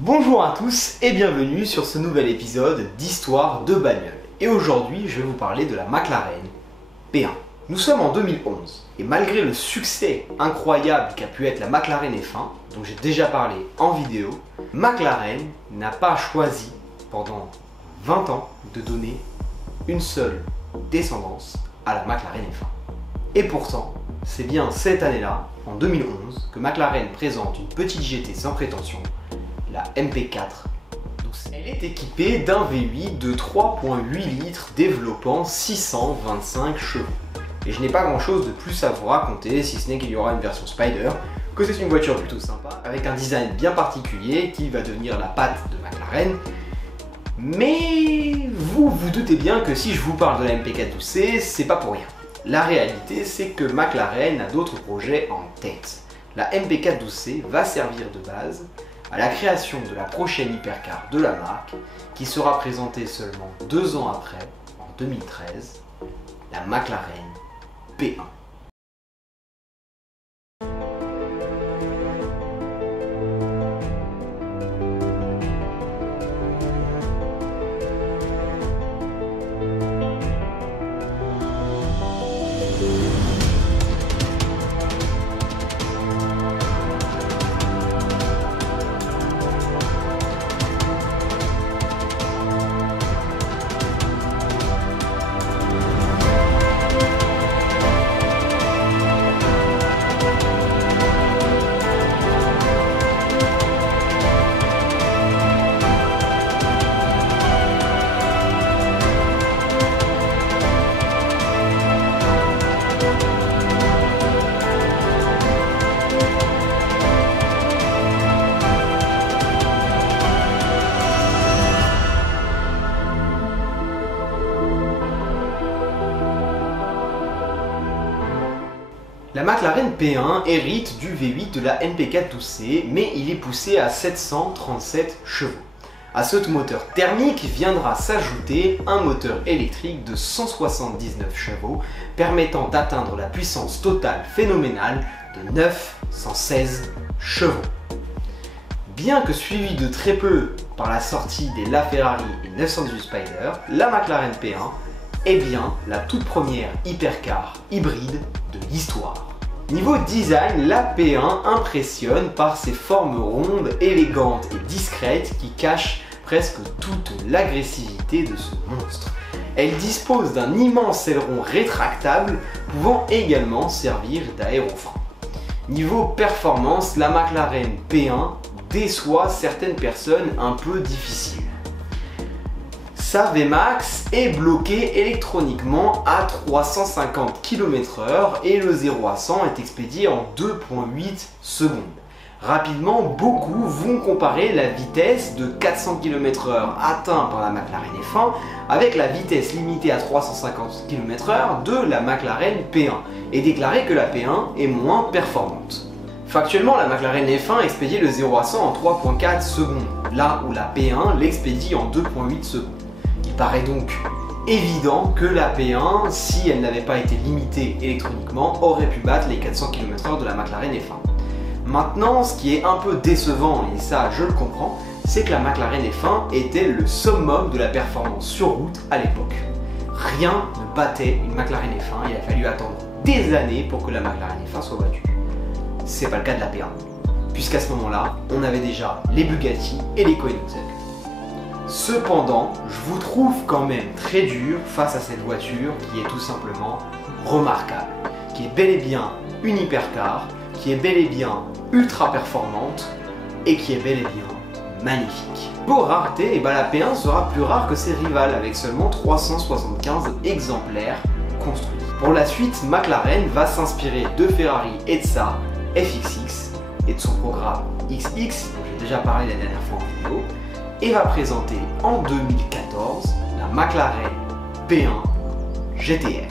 Bonjour à tous et bienvenue sur ce nouvel épisode d'Histoire de bagnole. Et aujourd'hui, je vais vous parler de la McLaren P1. Nous sommes en 2011 et malgré le succès incroyable qu'a pu être la McLaren F1, dont j'ai déjà parlé en vidéo, McLaren n'a pas choisi pendant 20 ans de donner une seule descendance à la McLaren F1. Et pourtant, c'est bien cette année-là, en 2011, que McLaren présente une petite GT sans prétention, la MP4. Elle est équipée d'un V8 de 3,8 litres développant 625 chevaux. Et je n'ai pas grand chose de plus à vous raconter, si ce n'est qu'il y aura une version Spider, que c'est une voiture plutôt sympa, avec un design bien particulier qui va devenir la patte de McLaren. Mais vous vous doutez bien que si je vous parle de la MP4 12C, c'est pas pour rien. La réalité, c'est que McLaren a d'autres projets en tête. La MP4 12C va servir de base à la création de la prochaine hypercar de la marque, qui sera présentée seulement 2 ans après, en 2013, la McLaren P1. La McLaren P1 hérite du V8 de la MP4 12C, mais il est poussé à 737 chevaux. À ce moteur thermique viendra s'ajouter un moteur électrique de 179 chevaux, permettant d'atteindre la puissance totale phénoménale de 916 chevaux. Bien que suivi de très peu par la sortie des LaFerrari et 918 Spider, la McLaren P1 est bien la toute première hypercar hybride de l'histoire. Niveau design, la P1 impressionne par ses formes rondes, élégantes et discrètes qui cachent presque toute l'agressivité de ce monstre. Elle dispose d'un immense aileron rétractable pouvant également servir d'aérofrein. Niveau performance, la McLaren P1 déçoit certaines personnes un peu difficiles. Sa Vmax est bloquée électroniquement à 350 km/h et le 0 à 100 est expédié en 2,8 secondes. Rapidement, beaucoup vont comparer la vitesse de 400 km/h atteinte par la McLaren F1 avec la vitesse limitée à 350 km/h de la McLaren P1 et déclarer que la P1 est moins performante. Factuellement, la McLaren F1 expédie le 0 à 100 en 3,4 secondes, là où la P1 l'expédie en 2,8 secondes. Il paraît donc évident que la P1, si elle n'avait pas été limitée électroniquement, aurait pu battre les 400 km/h de la McLaren F1. Maintenant, ce qui est un peu décevant, et ça je le comprends, c'est que la McLaren F1 était le summum de la performance sur route à l'époque. Rien ne battait une McLaren F1, il a fallu attendre des années pour que la McLaren F1 soit battue. C'est pas le cas de la P1, puisqu'à ce moment-là, on avait déjà les Bugatti et les Koenigsegg. Cependant, je vous trouve quand même très dur face à cette voiture qui est tout simplement remarquable, qui est bel et bien une hypercar, qui est bel et bien ultra performante et qui est bel et bien magnifique. Pour rareté, la P1 sera plus rare que ses rivales avec seulement 375 exemplaires construits. Pour la suite, McLaren va s'inspirer de Ferrari et de sa FXX et de son programme XX, dont j'ai déjà parlé la dernière fois en vidéo, et va présenter en 2014 la McLaren P1 GTR.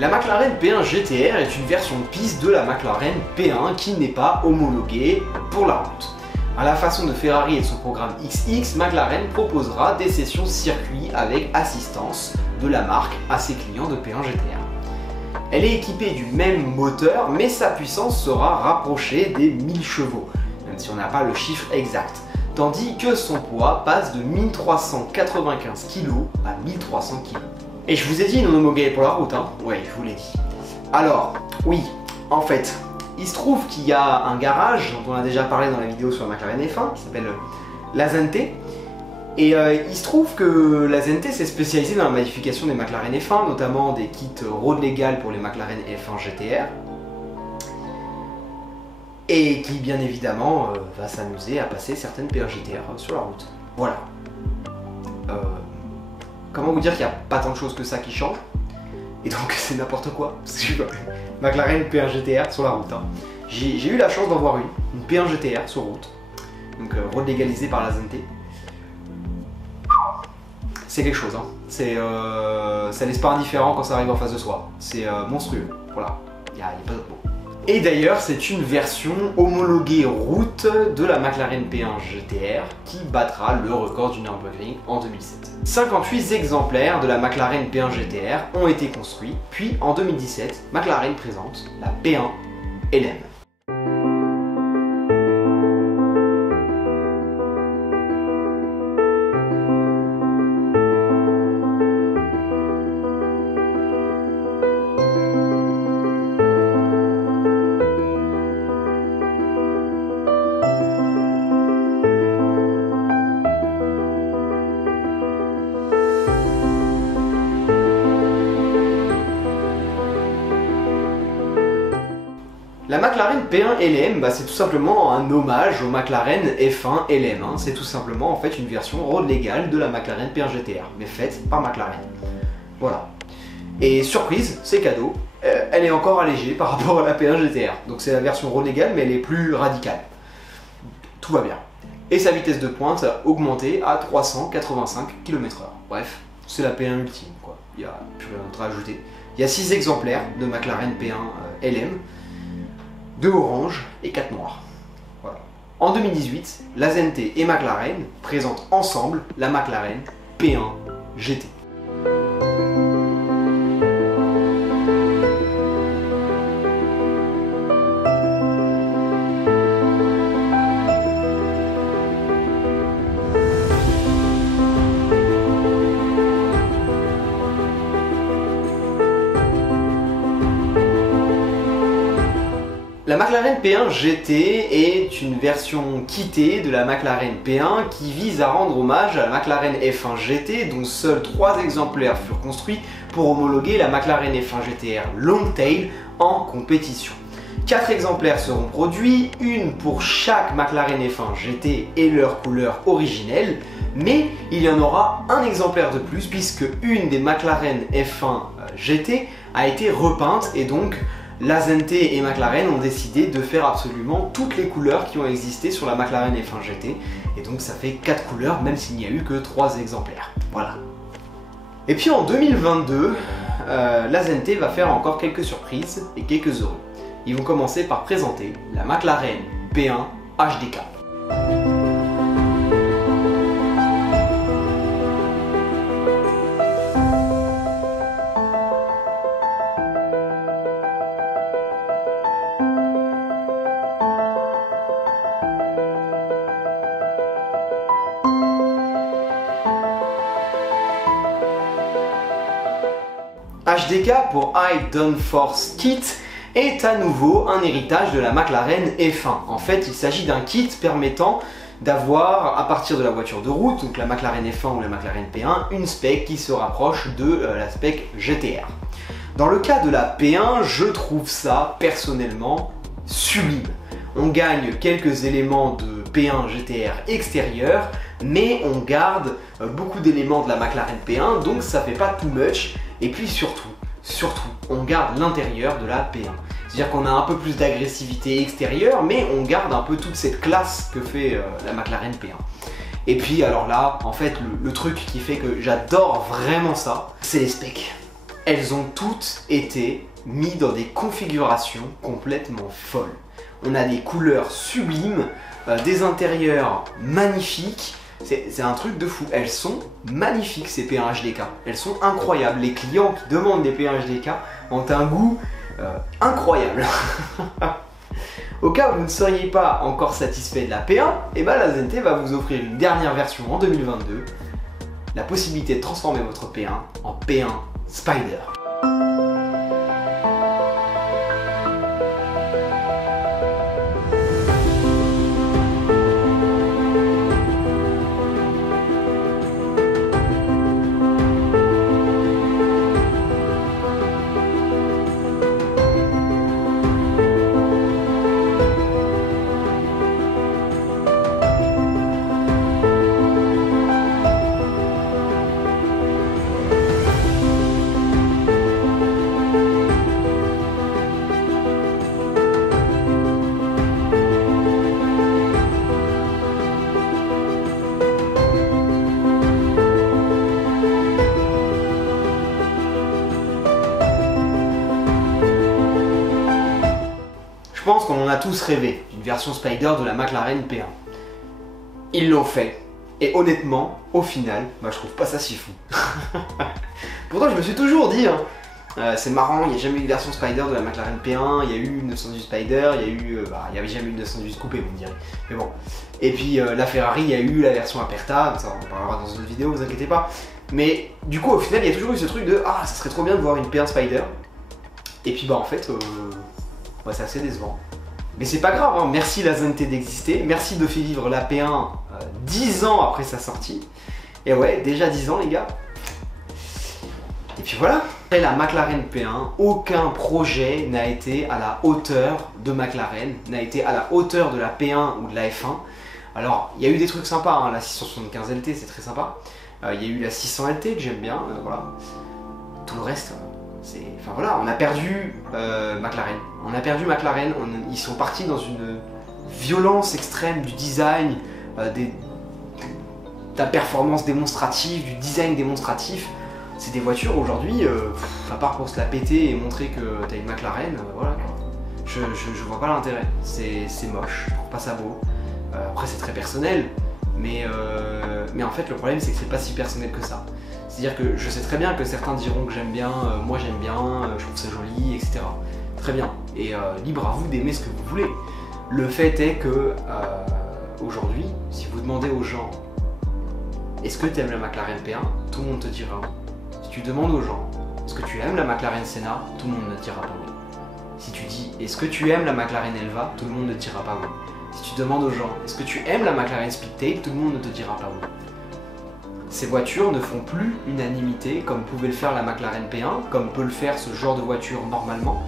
La McLaren P1 GTR est une version piste de la McLaren P1 qui n'est pas homologuée pour la route. À la façon de Ferrari et de son programme XX, McLaren proposera des sessions circuit avec assistance de la marque à ses clients de P1 GTR. Elle est équipée du même moteur, mais sa puissance sera rapprochée des 1000 chevaux, même si on n'a pas le chiffre exact, tandis que son poids passe de 1395 kg à 1300 kg. Et je vous ai dit non homologué pour la route, hein? Ouais, je vous l'ai dit. Alors, oui, en fait, il se trouve qu'il y a un garage dont on a déjà parlé dans la vidéo sur la McLaren F1 qui s'appelle Lazente. Et il se trouve que Lazente s'est spécialisé dans la modification des McLaren F1, notamment des kits road legal pour les McLaren F1 GTR. Et qui, bien évidemment, va s'amuser à passer certaines P1 GTR sur la route. Voilà. Comment vous dire qu'il n'y a pas tant de choses que ça qui changent? Et donc c'est n'importe quoi. Parce que McLaren P1 GTR sur la route. Hein. J'ai eu la chance d'en voir une P1 GTR sur route. Donc road légalisée par Lazente. C'est quelque chose, hein. Ça laisse pas indifférent quand ça arrive en face de soi. C'est monstrueux, voilà, il n'y a pas d'autre mot. Et d'ailleurs, c'est une version homologuée route de la McLaren P1 GTR qui battra le record du Nürburgring en 2007. 58 exemplaires de la McLaren P1 GTR ont été construits, puis en 2017, McLaren présente la P1 LM. La McLaren P1 LM, c'est tout simplement un hommage au McLaren F1 LM. Hein. C'est tout simplement en fait une version road légale de la McLaren P1 GTR, mais faite par McLaren. Voilà. Et surprise, c'est cadeau, elle est encore allégée par rapport à la P1 GTR. Donc c'est la version road légale, mais elle est plus radicale. Tout va bien. Et sa vitesse de pointe a augmenté à 385 km/h. Bref, c'est la P1 ultime, quoi. Il n'y a plus rien d'autre à ajouter. Il y a 6 exemplaires de McLaren P1 LM. 2 oranges et 4 noirs. Voilà. En 2018, Lazente et McLaren présentent ensemble la McLaren P1 GT. La McLaren P1 GT est une version kitée de la McLaren P1 qui vise à rendre hommage à la McLaren F1 GT dont seuls 3 exemplaires furent construits pour homologuer la McLaren F1 GTR Longtail en compétition. 4 exemplaires seront produits, une pour chaque McLaren F1 GT et leur couleur originelle, mais il y en aura un exemplaire de plus puisque une des McLaren F1 GT a été repeinte et donc Lazente et McLaren ont décidé de faire absolument toutes les couleurs qui ont existé sur la McLaren F1 GT et donc ça fait 4 couleurs même s'il n'y a eu que 3 exemplaires. Voilà. Et puis en 2022, Lazente va faire encore quelques surprises et quelques heureux. Ils vont commencer par présenter la McLaren P1 HDK. HDK pour High Downforce Kit est à nouveau un héritage de la McLaren F1. En fait, il s'agit d'un kit permettant d'avoir, à partir de la voiture de route, donc la McLaren F1 ou la McLaren P1, une spec qui se rapproche de la spec GTR. Dans le cas de la P1, je trouve ça personnellement sublime. On gagne quelques éléments de P1 GTR extérieur, mais on garde beaucoup d'éléments de la McLaren P1, donc ça fait pas too much. Et puis surtout, on garde l'intérieur de la P1. C'est-à-dire qu'on a un peu plus d'agressivité extérieure, mais on garde un peu toute cette classe que fait la McLaren P1. Et puis alors là, en fait, le truc qui fait que j'adore vraiment ça, c'est les specs. elles ont toutes été mises dans des configurations complètement folles. On a des couleurs sublimes, des intérieurs magnifiques, c'est un truc de fou. Elles sont magnifiques ces P1 HDK, elles sont incroyables. Les clients qui demandent des P1 HDK ont un goût incroyable. Au cas où vous ne seriez pas encore satisfait de la P1, et ben la ZNT va vous offrir une dernière version en 2022, la possibilité de transformer votre P1 en P1 Spider. Je pense qu'on en a tous rêvé d'une version Spider de la McLaren P1. Ils l'ont fait. Et honnêtement, au final, je trouve pas ça si fou. Pourtant, je me suis toujours dit, c'est marrant, il n'y a jamais eu de version Spider de la McLaren P1, il y a eu une 918 Spider, il n'y avait jamais eu une 918 coupé, vous me direz. Mais bon. Et puis la Ferrari, il y a eu la version Aperta, ça on en parlera dans une autre vidéo, vous inquiétez pas. Mais du coup, au final, il y a toujours eu ce truc de ça serait trop bien de voir une P1 Spider. Et puis en fait, c'est assez décevant. Mais c'est pas grave, merci la ZNT d'exister, merci de faire vivre la P1 10 ans après sa sortie. Et ouais, déjà 10 ans les gars. Et puis voilà. Après la McLaren P1, aucun projet n'a été à la hauteur de McLaren, n'a été à la hauteur de la P1 ou de la F1. Alors, il y a eu des trucs sympas, la 675 LT c'est très sympa. Il y a eu la 600 LT que j'aime bien, voilà. Tout le reste... Enfin voilà, on a perdu McLaren. On a perdu McLaren, ils sont partis dans une violence extrême du design, de la performance démonstrative, du design démonstratif. C'est des voitures aujourd'hui, à part pour se la péter et montrer que t'as une McLaren, voilà quoi. Je vois pas l'intérêt, c'est moche, je trouve pas ça beau. Après c'est très personnel, mais en fait le problème c'est que c'est pas si personnel que ça. C'est-à-dire que je sais très bien que certains diront que j'aime bien, moi j'aime bien, je trouve ça joli, etc. Très bien. Et libre à vous d'aimer ce que vous voulez. Le fait est que aujourd'hui, si vous demandez aux gens est-ce que tu aimes la McLaren P1, tout le monde te dira oui. Si tu demandes aux gens est-ce que tu aimes la McLaren Senna, tout le monde ne te dira pas oui. Si tu dis est-ce que tu aimes la McLaren Elva, tout le monde ne te dira pas oui. Si tu demandes aux gens est-ce que tu aimes la McLaren Speedtail, tout le monde ne te dira pas oui. Ces voitures ne font plus unanimité comme pouvait le faire la McLaren P1, comme peut le faire ce genre de voiture normalement.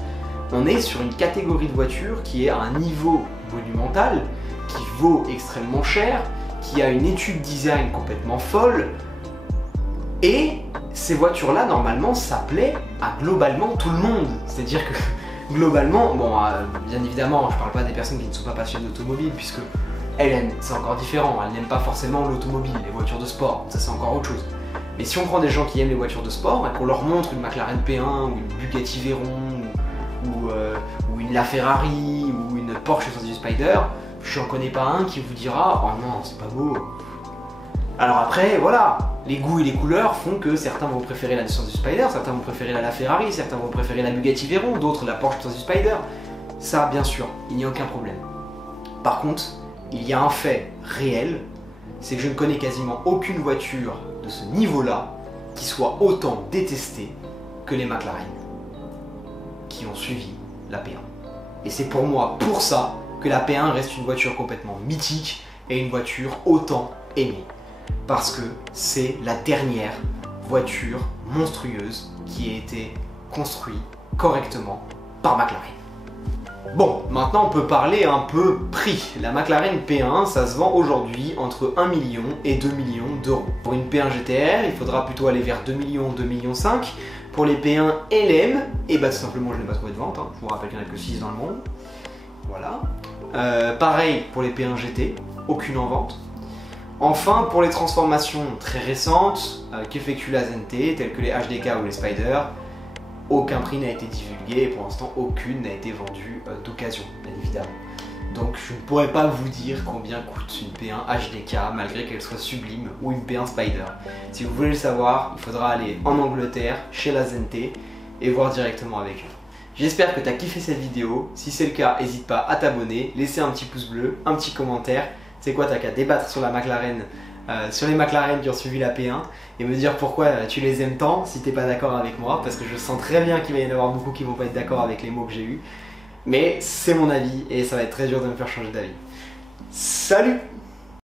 On est sur une catégorie de voiture qui est à un niveau monumental, qui vaut extrêmement cher, qui a une étude design complètement folle. Et ces voitures-là, normalement, ça plaît à globalement tout le monde. C'est-à-dire que globalement, bien évidemment, je parle pas des personnes qui ne sont pas passionnées d'automobile, puisque c'est encore différent, elle n'aime pas forcément l'automobile, les voitures de sport, ça c'est encore autre chose. Mais si on prend des gens qui aiment les voitures de sport, qu'on leur montre une McLaren P1 ou une Bugatti Veyron ou une LaFerrari ou une Porsche 918 Spider, j'en connais pas un qui vous dira « Oh non, c'est pas beau ». Alors après, voilà, les goûts et les couleurs font que certains vont préférer la 918 Spider, certains vont préférer la LaFerrari, certains vont préférer la Bugatti Veyron, d'autres la Porsche 918 Spider. Ça, bien sûr, il n'y a aucun problème. Par contre, il y a un fait réel, c'est que je ne connais quasiment aucune voiture de ce niveau-là qui soit autant détestée que les McLaren qui ont suivi la P1. Et c'est pour moi, pour ça, que la P1 reste une voiture complètement mythique et une voiture autant aimée. Parce que c'est la dernière voiture monstrueuse qui a été construite correctement par McLaren. Bon, maintenant on peut parler un peu prix. La McLaren P1, ça se vend aujourd'hui entre 1 million et 2 millions d'euros. Pour une P1 GTR, il faudra plutôt aller vers 2 millions, 2 millions 5. Pour les P1 LM, et tout simplement je n'ai pas trouvé de vente, je vous rappelle qu'il n'y en a que 6 dans le monde. Voilà. Pareil pour les P1 GT, aucune en vente. Enfin, pour les transformations très récentes qu'effectue la ZNT, telles que les HDK ou les Spider, aucun prix n'a été divulgué et pour l'instant aucune n'a été vendue d'occasion, bien évidemment. Donc je ne pourrais pas vous dire combien coûte une P1 HDK malgré qu'elle soit sublime ou une P1 Spider. Si vous voulez le savoir, il faudra aller en Angleterre, chez la Zente et voir directement avec eux. J'espère que tu as kiffé cette vidéo. Si c'est le cas, n'hésite pas à t'abonner, laisser un petit pouce bleu, un petit commentaire. C'est quoi, t'as qu'à débattre sur la McLaren, sur les McLaren qui ont suivi la P1 et me dire pourquoi tu les aimes tant si t'es pas d'accord avec moi, parce que je sens très bien qu'il va y en avoir beaucoup qui vont pas être d'accord avec les mots que j'ai eus. Mais c'est mon avis et ça va être très dur de me faire changer d'avis. Salut!